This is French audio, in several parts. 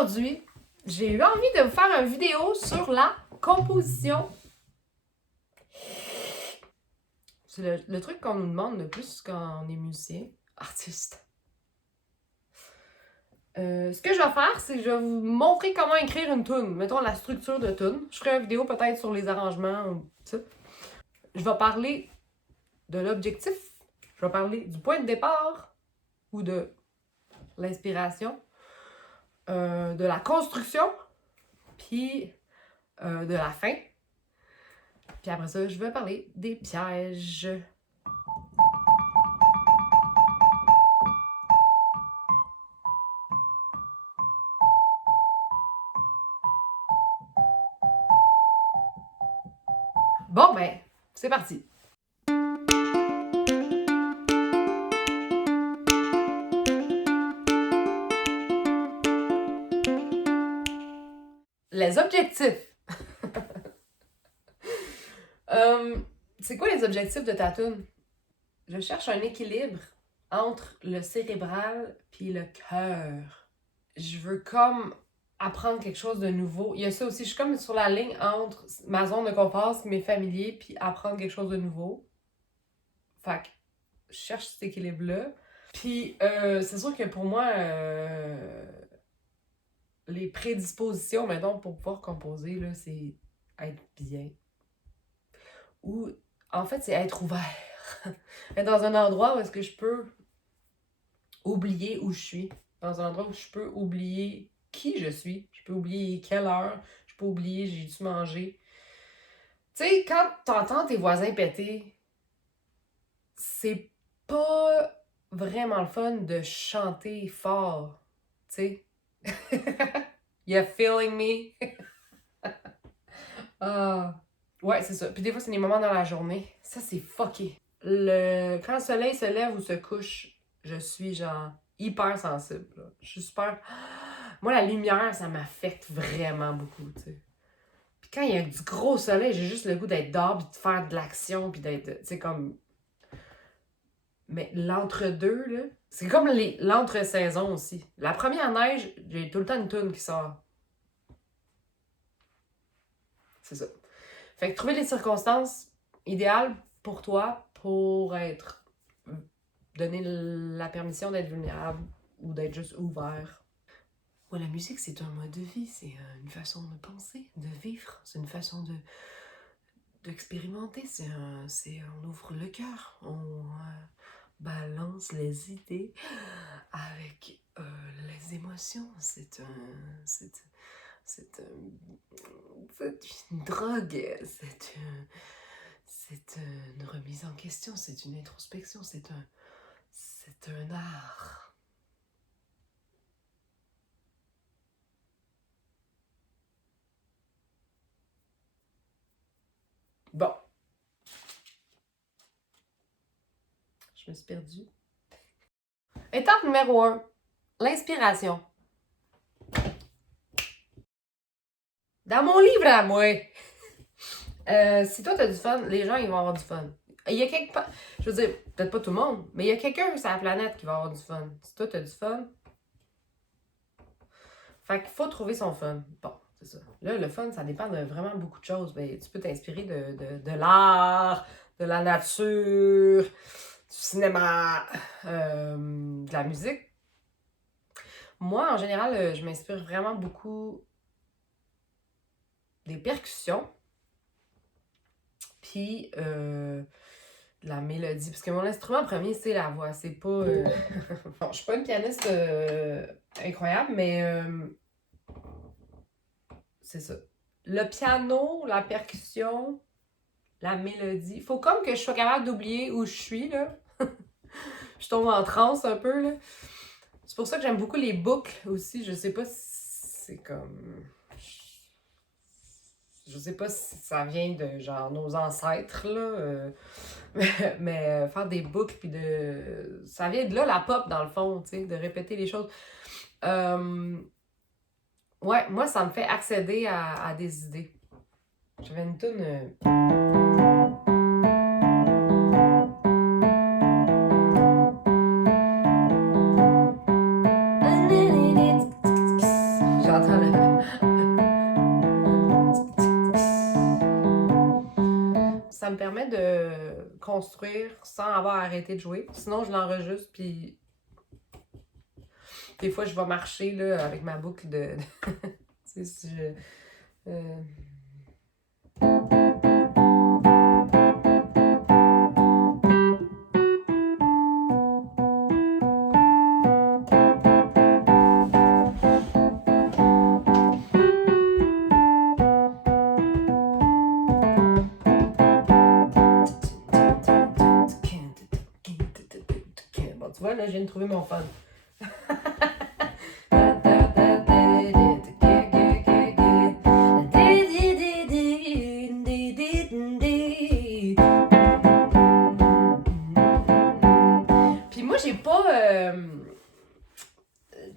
Aujourd'hui, j'ai eu envie de vous faire une vidéo sur la composition. C'est le truc qu'on nous demande le plus quand on est musicien, artiste. Ce que je vais faire, c'est que je vais vous montrer comment écrire une tune. Mettons la structure de tune. Je ferai une vidéo peut-être sur les arrangements ou ça. Je vais parler de l'objectif. Je vais parler du point de départ ou de l'inspiration, de la construction, puis de la fin. Puis après ça, je vais parler des pièges. Bon, ben, c'est parti. Les objectifs. C'est quoi les objectifs de ta tune? Je cherche un équilibre entre le cérébral puis le cœur. Je veux comme apprendre quelque chose de nouveau. Il y a ça aussi, je suis comme sur la ligne entre ma zone de confort, ce qui m'est familier, puis apprendre quelque chose de nouveau. Fait que je cherche cet équilibre-là. Puis c'est sûr que pour moi, les prédispositions, mettons, pour pouvoir composer, là, c'est être bien. Ou, en fait, c'est être ouvert. Être dans un endroit où est-ce que je peux oublier où je suis. Dans un endroit où je peux oublier qui je suis. Je peux oublier quelle heure. Je peux oublier j'ai dû manger. Tu sais, quand t'entends tes voisins péter, c'est pas vraiment le fun de chanter fort. Tu sais. You're feeling me? Ah. Ouais, c'est ça. Puis des fois, c'est des moments dans la journée. Ça, c'est fucké. Quand le soleil se lève ou se couche, je suis genre hyper sensible. Là. Je suis super. Moi, la lumière, ça m'affecte vraiment beaucoup, tu sais. Puis quand il y a du gros soleil, j'ai juste le goût d'être dehors, puis de faire de l'action, puis d'être, tu sais, comme. Mais l'entre-deux, là, c'est comme l'entre-saison aussi. La première neige, j'ai tout le temps une toune qui sort. C'est ça. Fait que trouver les circonstances idéales pour toi pour donner la permission d'être vulnérable ou d'être juste ouvert. Ouais, la musique, c'est un mode de vie, c'est une façon de penser, de vivre, c'est une façon d'expérimenter, on ouvre le cœur, on balance les idées avec les émotions, c'est une drogue, c'est une remise en question, c'est une introspection, c'est un art. Bon. Je me suis perdue. Étape numéro 1. L'inspiration. Dans mon livre à moi, si toi t'as du fun, les gens ils vont avoir du fun. Il y a je veux dire, peut-être pas tout le monde, mais il y a quelqu'un sur la planète qui va avoir du fun. Si toi t'as du fun, fait qu'il faut trouver son fun. Bon, c'est ça. Là, le fun, ça dépend de vraiment beaucoup de choses. Ben, tu peux t'inspirer de l'art, de la nature, du cinéma, de la musique. Moi, en général, je m'inspire vraiment beaucoup des percussions, puis de la mélodie. Parce que mon instrument premier, c'est la voix. C'est pas... bon, je suis pas une pianiste incroyable, mais c'est ça. Le piano, la percussion, la mélodie. Il faut comme que je sois capable d'oublier où je suis, là. Je tombe en transe un peu, là. C'est pour ça que j'aime beaucoup les boucles aussi. Je sais pas si c'est comme... Je sais pas si ça vient de genre nos ancêtres, là. Mais faire des boucles, puis de. Ça vient de là, la pop, dans le fond, tu sais, de répéter les choses. Ouais, moi, ça me fait accéder à des idées. J'avais une toune. Genre, construire sans avoir arrêté de jouer. Sinon, je l'enregistre, puis des fois, je vais marcher là, avec ma boucle de... tu sais, si je... Bon, tu vois, là, je viens de trouver mon fun. Puis moi, j'ai pas...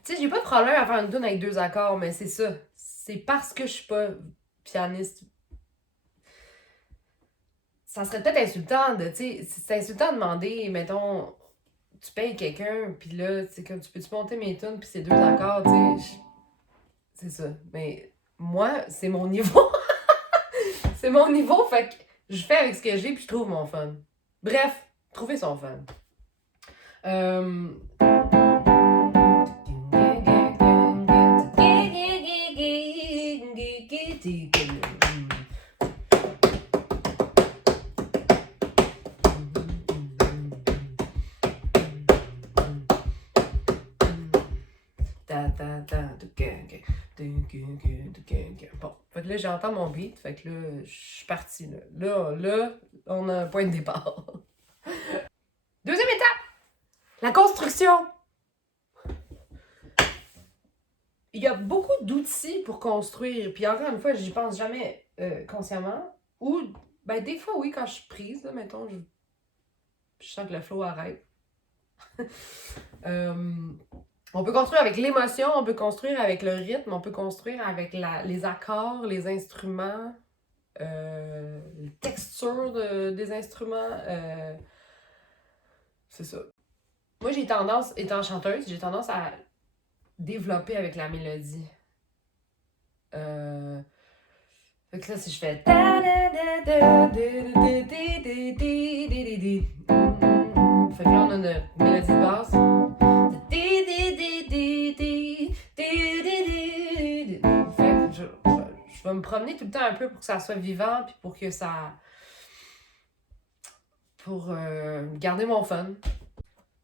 tu sais, j'ai pas de problème à faire une tune avec 2 accords, mais c'est ça. C'est parce que je suis pas pianiste. Ça serait peut-être insultant de, tu sais, c'est insultant de demander, mettons, tu payes quelqu'un, puis là, tu sais, comme tu peux-tu monter mes tunes, puis c'est 2 accords, tu sais. C'est ça. Mais moi, c'est mon niveau. C'est mon niveau, fait que je fais avec ce que j'ai, puis je trouve mon fun. Bref, trouver son fun. Bon, fait que là, j'entends mon beat, fait que là, je suis partie, là. Là, on a un point de départ. Deuxième étape, la construction. Il y a beaucoup d'outils pour construire, puis encore une fois, j'y pense jamais consciemment, ou, ben, des fois, oui, quand je suis prise, là, mettons, je sens que le flow arrête. On peut construire avec l'émotion, on peut construire avec le rythme, on peut construire avec les accords, les instruments, les textures des instruments. C'est ça. Moi, j'ai tendance, étant chanteuse, j'ai tendance à développer avec la mélodie. Fait que là, si je fais... Fait que là, on a une mélodie de basse. Fait que je vais me promener tout le temps un peu pour que ça soit vivant, puis pour que ça... Pour garder mon fun.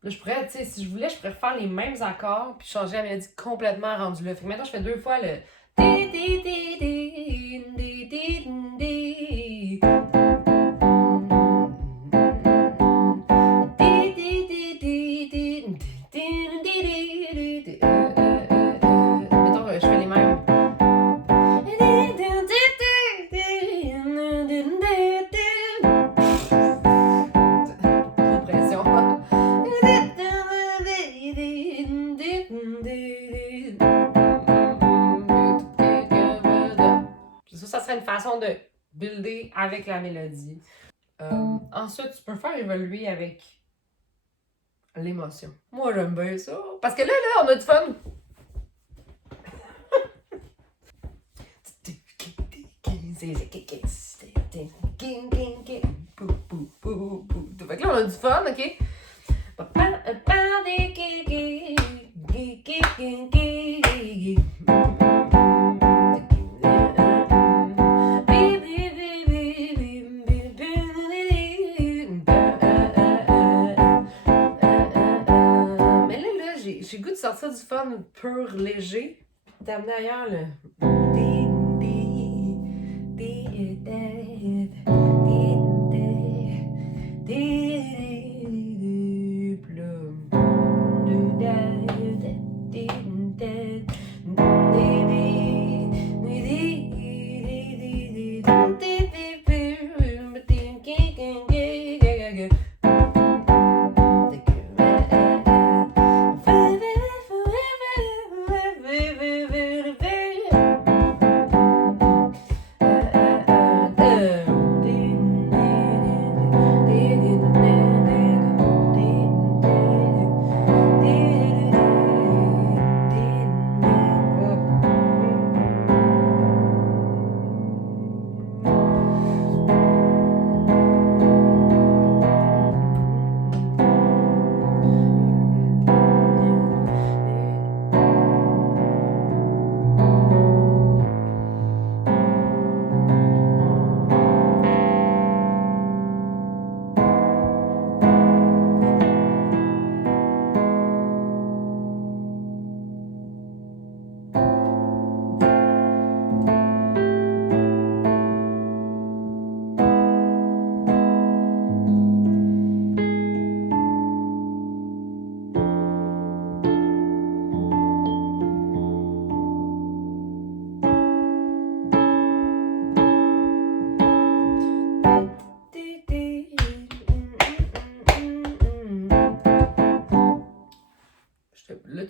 Là, je pourrais, tu sais, si je voulais, je pourrais faire les mêmes accords, puis changer la mélodie complètement rendue là. Fait que maintenant, je fais 2 fois le... Mettons, je fais les mêmes. Trop de pression. Ça serait une façon de builder avec la mélodie. Ensuite, tu peux faire évoluer avec l'émotion. Moi, j'aime bien ça. Parce que là, on a du fun. Fait que là, on a du fun, OK? J'ai le goût de sortir du fun pur, léger, puis d'amener ailleurs le...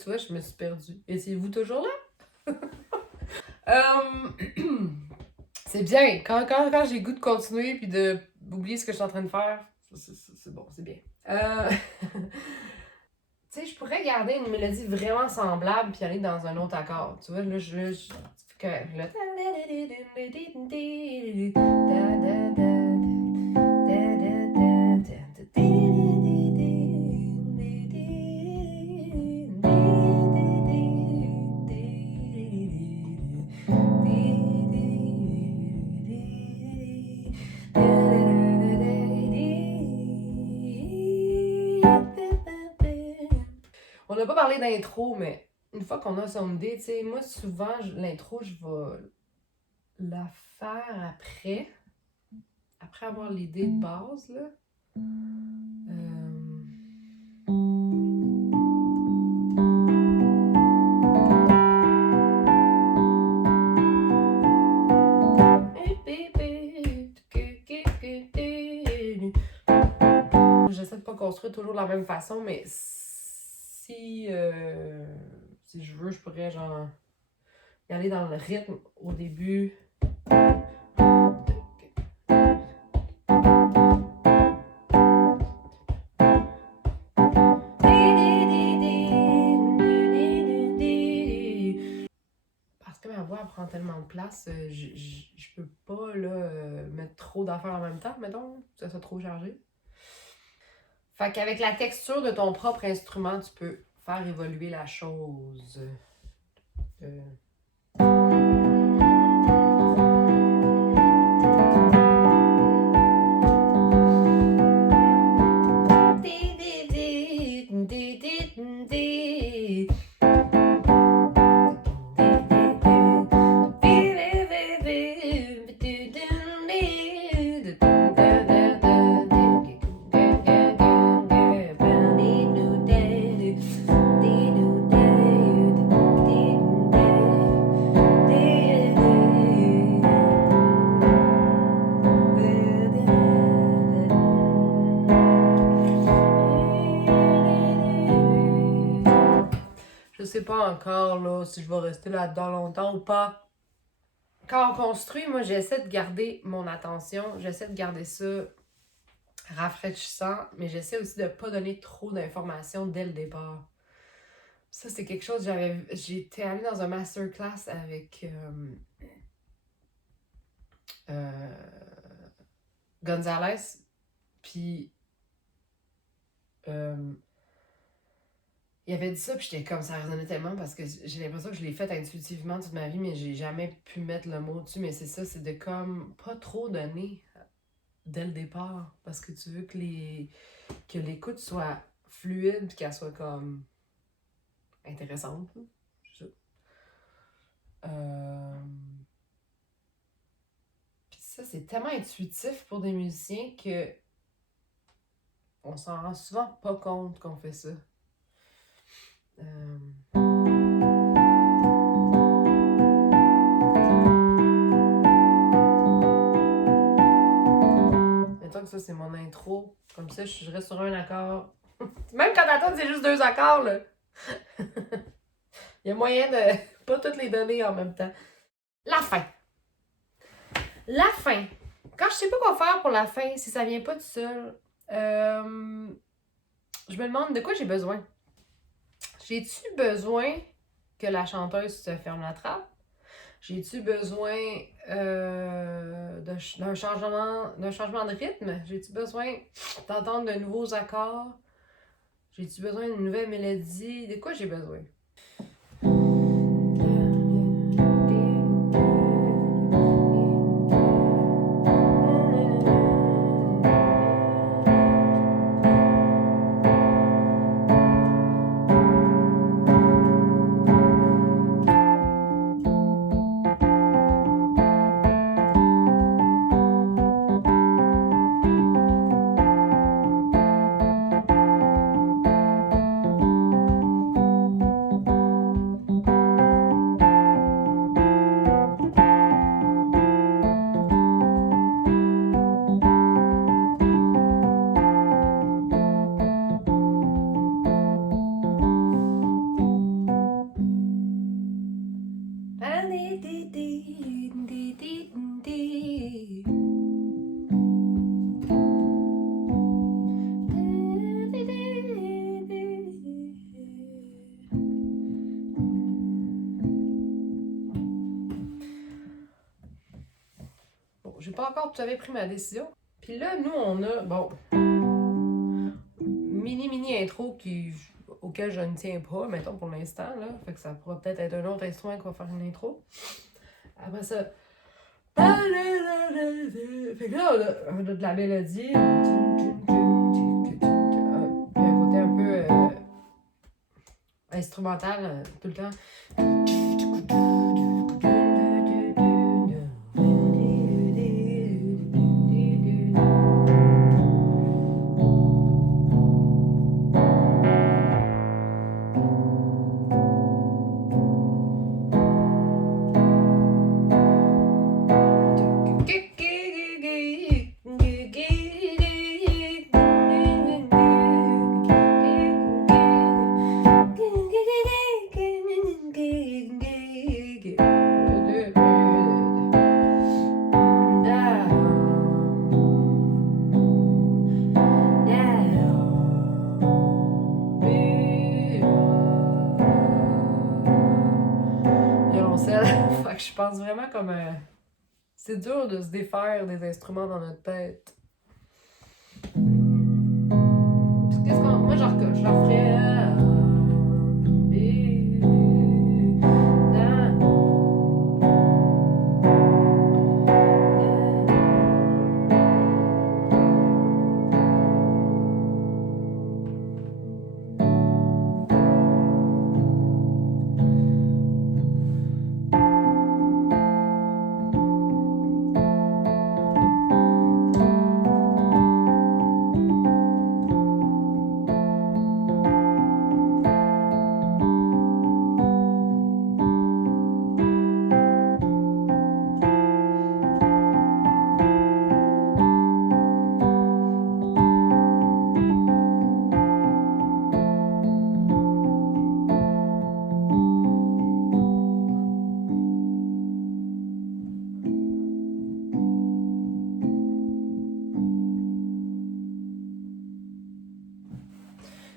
tu vois, je me suis perdue. Étiez-vous toujours là? C'est bien. Quand j'ai le goût de continuer puis d'oublier ce que je suis en train de faire, c'est bon, c'est bien. Tu sais, je pourrais garder une mélodie vraiment semblable puis aller dans un autre accord. Tu vois, là, que le... On n'a pas parlé d'intro, mais une fois qu'on a son idée, tu sais, moi, souvent, l'intro, je vais la faire après avoir l'idée de base, là. J'essaie de pas construire toujours de la même façon, mais si je veux, je pourrais genre y aller dans le rythme au début. Parce que ma voix prend tellement de place, je peux pas là, mettre trop d'affaires en même temps, mettons, ça soit trop chargé. Fait qu'avec la texture de ton propre instrument, tu peux faire évoluer la chose. Je sais pas encore là si je vais rester là-dedans longtemps ou pas. Quand on construit, moi j'essaie de garder mon attention, j'essaie de garder ça rafraîchissant, mais j'essaie aussi de pas donner trop d'informations dès le départ. Ça, c'est quelque chose, j'étais allée dans un masterclass avec Gonzalez, puis il avait dit ça, puis j'étais comme, ça résonnait tellement parce que j'ai l'impression que je l'ai fait intuitivement toute ma vie, mais j'ai jamais pu mettre le mot dessus. Mais c'est ça, c'est de comme pas trop donner dès le départ parce que tu veux que l'écoute soit fluide puis qu'elle soit comme intéressante. Je sais. Puis ça, c'est tellement intuitif pour des musiciens que on s'en rend souvent pas compte qu'on fait ça. Mettons que ça, c'est mon intro. Comme ça, je reste sur un accord. Même quand t'attends, c'est juste 2 accords, là. Il y a moyen de pas toutes les donner en même temps. La fin. La fin. Quand je sais pas quoi faire pour la fin, si ça vient pas tout seul, je me demande de quoi j'ai besoin. J'ai-tu besoin que la chanteuse se ferme la trappe? J'ai-tu besoin d'un changement de rythme? J'ai-tu besoin d'entendre de nouveaux accords? J'ai-tu besoin d'une nouvelle mélodie? De quoi j'ai besoin? pas encore tout à fait pris ma décision. Puis là, nous, on a, bon, mini intro auquel je ne tiens pas, mettons, pour l'instant, là. Fait que ça pourra peut-être être un autre instrument qui va faire une intro. Après ça... Fait que là, on a de la mélodie. Puis un côté un peu instrumental, tout le temps. Fait que je pense vraiment comme c'est dur de se défaire des instruments dans notre tête. Qu'est-ce qu'on... Moi, je leur ferais...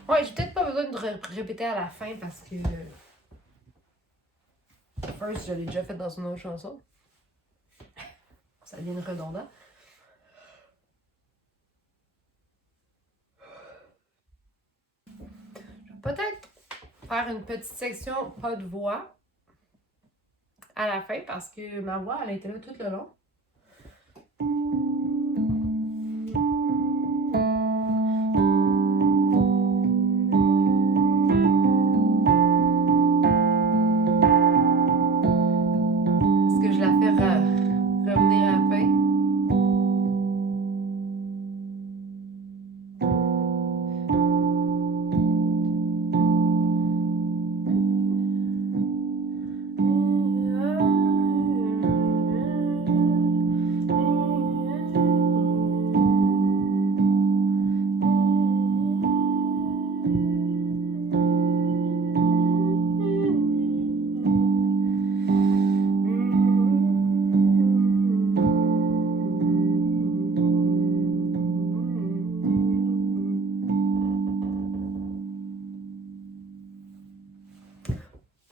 Ouais, j'ai peut-être pas besoin de répéter à la fin parce que... First, je l'ai déjà fait dans une autre chanson. Ça devient redondant. Je vais peut-être faire une petite section pas de voix à la fin parce que ma voix, elle était là tout le long. Est-ce que je la fais revenir à la fin?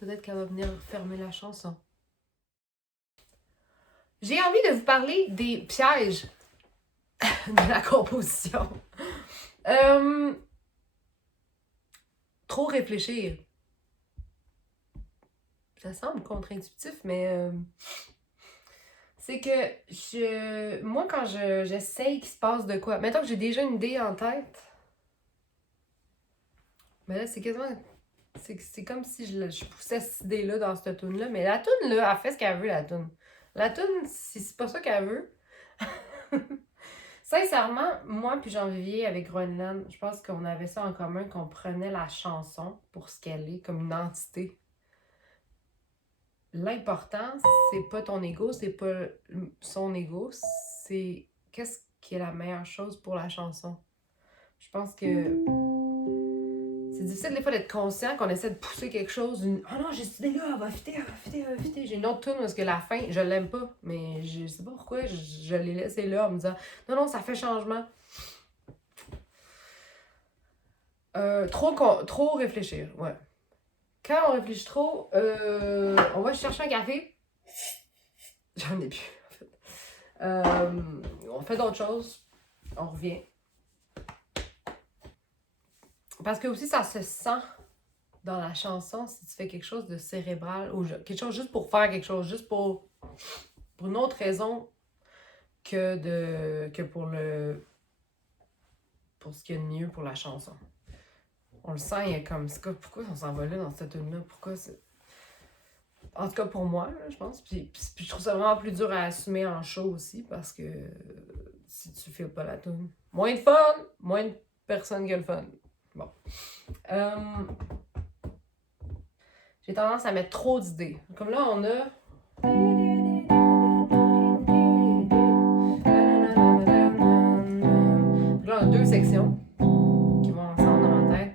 Peut-être qu'elle va venir fermer la chanson. J'ai envie de vous parler des pièges de la composition. Trop réfléchir. Ça semble contre-intuitif, mais c'est que moi, quand j'essaye qu'il se passe de quoi, mettons que j'ai déjà une idée en tête, mais là, c'est quasiment... C'est comme si je poussais cette idée-là dans cette toune-là. Mais la toune, là, elle fait ce qu'elle veut, la toune. La toune, si c'est pas ça qu'elle veut... Sincèrement, moi puis Jean-Vivier avec Groenland, je pense qu'on avait ça en commun, qu'on prenait la chanson pour ce qu'elle est, comme une entité. L'important, c'est pas ton ego, c'est pas son ego, c'est qu'est-ce qui est la meilleure chose pour la chanson. Je pense que c'est difficile des fois d'être conscient qu'on essaie de pousser quelque chose. Oh non, j'ai cette idée-là, elle va fitter, elle va fitter, elle va fitter. J'ai une autre tune parce que la fin, je l'aime pas, mais je sais pas pourquoi, je l'ai laissé là en me disant non, ça fait changement. Trop réfléchir, ouais. Quand on réfléchit trop, on va chercher un café. J'en ai plus, en fait. On fait d'autres choses. On revient. Parce que aussi, ça se sent dans la chanson si tu fais quelque chose de cérébral ou quelque chose juste pour faire quelque chose, juste pour une autre raison que pour ce qu'il y a de mieux pour la chanson. On le sent, il y a comme... Pourquoi on s'en va là dans cette tune-là? Pourquoi c'est... En tout cas pour moi, là, je pense. Puis je trouve ça vraiment plus dur à assumer en show aussi parce que si tu fais pas la tune, moins de fun, moins de personnes qui ont le fun. Bon. J'ai tendance à mettre trop d'idées. Comme là, on a... Là, on a 2 sections qui vont ensemble dans ma tête.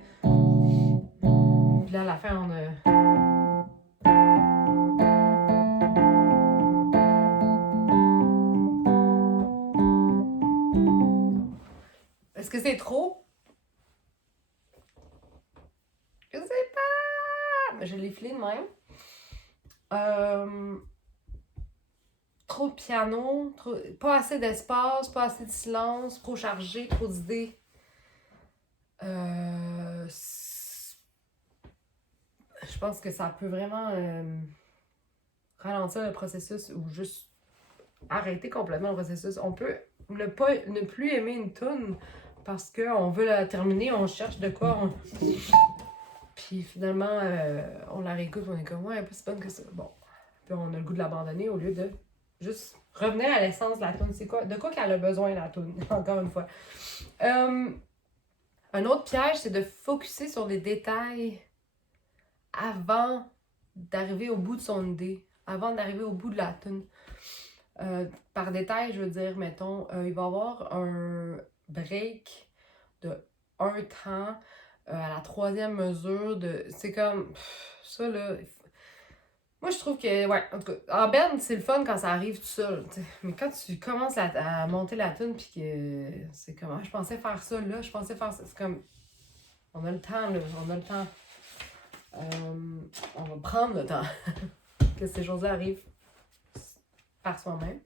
Puis là, à la fin, on a... Est-ce que c'est trop? Je sais pas! Mais je l'ai filé de même. Trop de piano, pas assez d'espace, pas assez de silence, trop chargé, trop d'idées. Je pense que ça peut vraiment ralentir le processus ou juste arrêter complètement le processus. On peut ne plus aimer une tune parce qu'on veut la terminer, on cherche de quoi. Puis finalement, on la réécoute, on est comme, ouais, un peu si bonne que ça. Bon. Puis on a le goût de l'abandonner au lieu de juste revenir à l'essence de la tune. C'est quoi? De quoi qu'elle a besoin, la tune? Encore une fois. Un autre piège, c'est de focusser sur les détails avant d'arriver au bout de son idée, avant d'arriver au bout de la tune. Par détail, je veux dire, mettons, il va y avoir un break de un temps à la 3e mesure de... C'est comme... ça, là... Moi, je trouve que... Ouais, en tout cas, en band, c'est le fun quand ça arrive tout seul, t'sais. Mais quand tu commences à monter la tune puis que c'est comme... je pensais faire ça, là, je pensais faire ça. C'est comme... On a le temps, là, on a le temps. On va prendre le temps que ces choses-là arrivent par soi-même.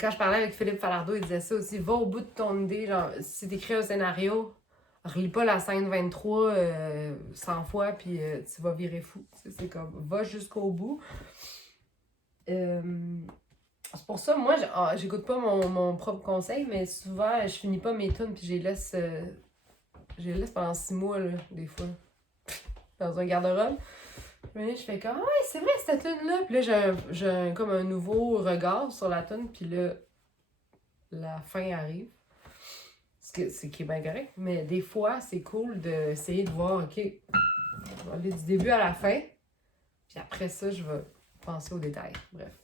Quand je parlais avec Philippe Falardeau, il disait ça aussi, va au bout de ton idée, genre, si t'écris un scénario, relis pas la scène 23 100 fois, puis tu vas virer fou. C'est comme, va jusqu'au bout. C'est pour ça, moi, j'écoute pas mon propre conseil, mais souvent, je finis pas mes tunes, puis je les laisse pendant 6 mois, là, des fois, dans un garde-robe. Je fais comme, ouais, c'est vrai, cette tune-là. Puis là, j'ai comme un nouveau regard sur la tune, puis là, la fin arrive. C'est qui est bien correct. Mais des fois, c'est cool d'essayer de voir, OK, je vais aller du début à la fin. Puis après ça, je vais penser aux détails. Bref.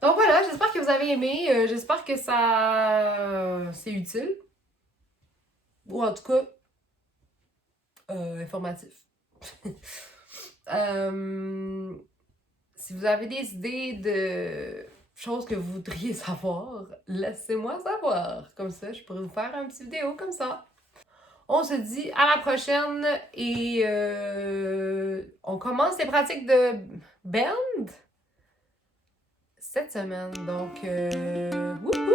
Donc voilà, j'espère que vous avez aimé. J'espère que ça c'est utile. Ou en tout cas, informatif. Si vous avez des idées de choses que vous voudriez savoir, laissez-moi savoir. Comme ça, je pourrais vous faire un petit vidéo comme ça. On se dit à la prochaine et on commence les pratiques de band cette semaine. Donc, whoop!